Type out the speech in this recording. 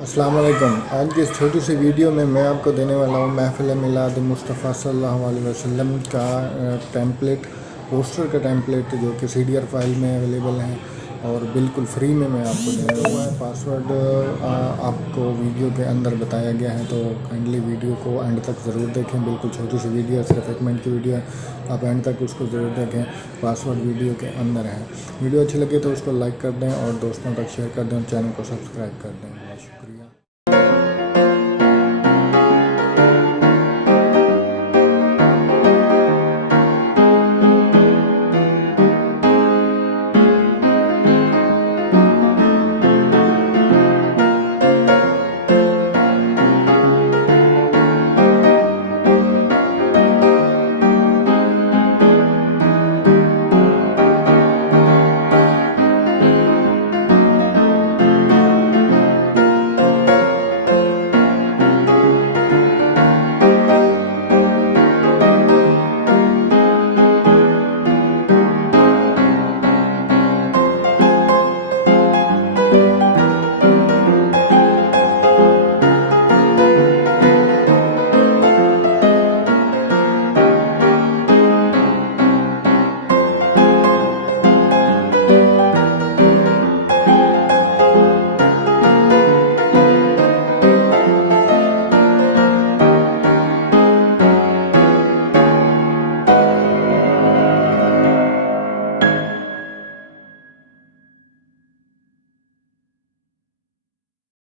अस्सलाम वालेकुम। आज की इस छोटी सी वीडियो में मैं आपको देने वाला हूँ महफिल मिलाद मुस्तफ़ा सल्लल्लाहु अलैहि वसल्लम का टेम्पलेट, पोस्टर का टेम्पलेट जो कि CDR फाइल में अवेलेबल है और बिल्कुल फ्री में मैं आपको देने हुआ है। पासवर्ड आपको वीडियो के अंदर बताया गया है, तो काइंडली वीडियो को एंड तक ज़रूर देखें। बिल्कुल छोटी सी वीडियो है, सिर्फ 1 मिनट की वीडियो है, आप एंड तक उसको ज़रूर देखें। पासवर्ड वीडियो के अंदर है। वीडियो अच्छी लगे तो उसको लाइक कर दें और दोस्तों तक शेयर कर दें और चैनल को सब्सक्राइब कर दें। बहुत शुक्रिया।